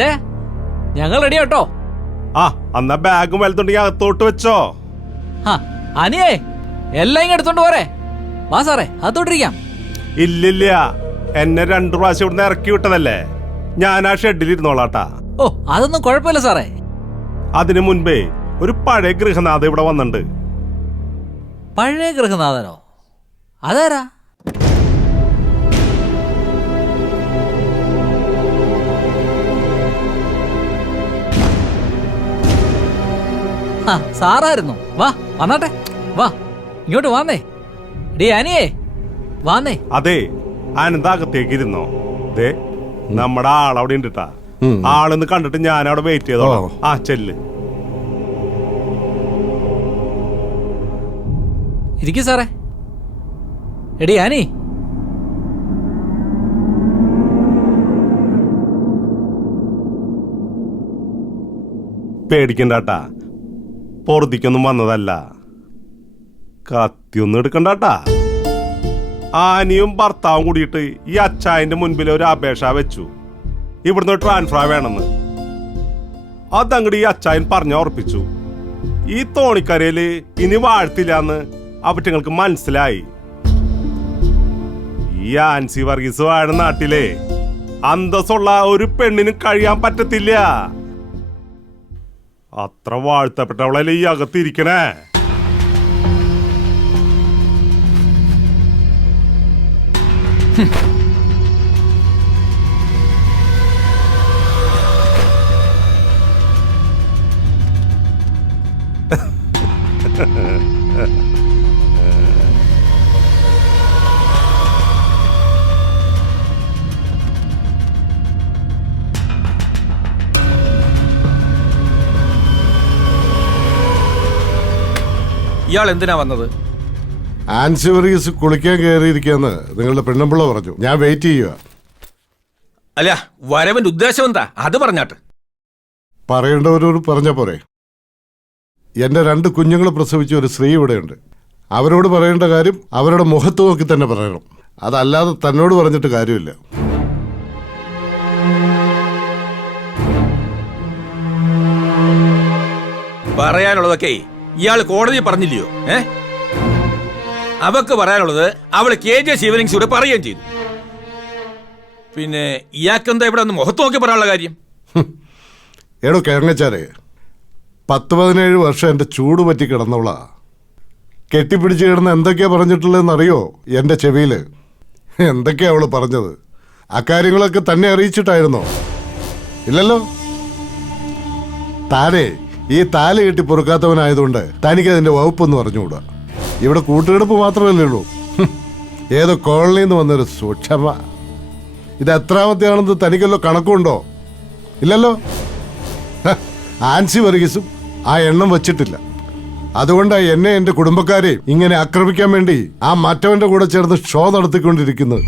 അച്ഛേ ഞങ്ങൾ റെഡി കേട്ടോ. ആ എന്നാ ബാഗും വലുതുണ്ടെങ്കിൽ അകത്തോട്ട് വെച്ചോ. അനിയേ എല്ലാം ഇങ്ങ് എടുത്തോണ്ട് പോരെ. വാ സാറേ അകത്തോട്ടിരിക്കാം. ഇല്ലില്ല, എന്നെ 2 പ്രാവശ്യം ഇവിടുന്ന് ഇറക്കി വിട്ടതല്ലേ, ഞാൻ ആ ഷെഡിൽ ഇരുന്നോളാട്ടാ. ഓ അതൊന്നും കുഴപ്പമില്ല സാറേ. അതിനു മുൻപേ ഒരു പഴയ ഗൃഹനാഥ ഇവിടെ വന്നിട്ടുണ്ട്. പഴയ ഗൃഹനാഥനോ? അതാരാ? സാറായിരുന്നു. വാ വന്നാട്ടെ, വാ ഇങ്ങോട്ട് വാന്നേ. ഡേ അനിയേ വാന്നേ. അതെ, അനന്തകത്തേക്ക് ഇരുന്നോ. ദേ നമ്മുടെ ആളവിടെ ഉണ്ടിട്ടാ. ആളൊന്ന് കണ്ടിട്ട് ഞാൻ അവിടെ വെയിറ്റ് ചെയ്തോളാം. ആ ചെല്ല്. ഇരിക്കും സാറേ. എടി ആനി, പേടിക്കണ്ടാട്ടാ, പൊറുതിക്കൊന്നും വന്നതല്ല. കത്തിയൊന്നും എടുക്കണ്ടാട്ടാ. ആനിയും ഭർത്താവും കൂടിയിട്ട് ഈ അച്ചായന്റെ മുൻപിൽ ഒരു അപേക്ഷ വെച്ചു, ഇവിടുന്ന് ട്രാൻസ്ഫർ വേണമെന്ന്. അതങ്ങട് ഈ അച്ചായൻ പറഞ്ഞ ഉറപ്പിച്ചു. ഈ തോണിക്കരയില് ഇനി വാഴ്ത്തില്ലാന്ന് അവറ്റങ്ങൾക്ക് മനസ്സിലായി. ഈ ആൻസി വർഗീസ് വാഴ നാട്ടിലെ അന്തസ്സുള്ള ഒരു പെണ്ണിനും കഴിയാൻ പറ്റത്തില്ല. അത്ര വാഴ്ത്തപ്പെട്ടവളല്ലേ ഈ അകത്തിരിക്കണേ. ഇയാൾ എന്തിനാ വന്നത്? ആൻസി വർഗീസ് കുളിക്കാൻ കയറിയിരിക്കാന്ന് നിങ്ങളുടെ പെണ്ണുമ്പിള്ള പറഞ്ഞു. ഞാൻ വെയിറ്റ് ചെയ്യുക. അല്ല, വരവന്റെ ഉദ്ദേശം എന്താ അത് പറഞ്ഞാട്ട്. പറയേണ്ടവരോട് പറഞ്ഞ പോരെ. എന്റെ 2 കുഞ്ഞുങ്ങളെ പ്രസവിച്ച ഒരു സ്ത്രീ ഇവിടെയുണ്ട്. അവരോട് പറയേണ്ട കാര്യം അവരുടെ മുഖത്ത് നോക്കി തന്നെ പറയണം. അതല്ലാതെ തന്നോട് പറഞ്ഞിട്ട് കാര്യമില്ല. പറയാനുള്ളതൊക്കെ ഇയാൾ കോടതി പറഞ്ഞില്ലയോ? അവക്ക് പറയാനുള്ളത് അവള് KJ ശിവലിംഗ്സിയോട് പറയുകയും ചെയ്തു. പിന്നെ ഇയാൾക്കെന്താ ഇവിടെ ഒന്ന് മുഖത്ത് നോക്കി പറയാനുള്ള കാര്യം? എടോ കേരളച്ചാരെ, 10-17 വർഷം എന്റെ ചൂട് പറ്റി കിടന്നവളാ. കെട്ടിപ്പിടിച്ച് കിടന്ന് എന്തൊക്കെയാ പറഞ്ഞിട്ടുള്ളതെന്നറിയോ? എന്റെ ചെവിയില് എന്തൊക്കെയാ അവള് പറഞ്ഞത്? അക്കാര്യങ്ങളൊക്കെ തന്നെ അറിയിച്ചിട്ടായിരുന്നോ? ഇല്ലല്ലോ. താനേ ഈ താലി കെട്ടി പൊറുക്കാത്തവനായതുകൊണ്ട് തനിക്കതിന്റെ വകുപ്പൊന്നും അറിഞ്ഞുകൂടാ. ഇവിടെ കൂട്ടുകിടപ്പ് മാത്രമല്ലേ ഉള്ളൂ. ഏതോ കോളനിയിൽ നിന്ന് വന്നൊരു സൂക്ഷമ. ഇത് എത്രാമത്തെയാണെന്ന് തനിക്കല്ലോ കണക്കുണ്ടോ? ഇല്ലല്ലോ. ആൻസി വർഗീസും ആ എണ്ണം വച്ചിട്ടില്ല. അതുകൊണ്ടാണ് എന്നെ എന്റെ കുടുംബക്കാരെ ഇങ്ങനെ ആക്രമിക്കാൻ വേണ്ടി ആ മറ്റവന്റെ കൂടെ ചേർന്ന് ഷോ നടത്തിക്കൊണ്ടിരിക്കുന്നത്.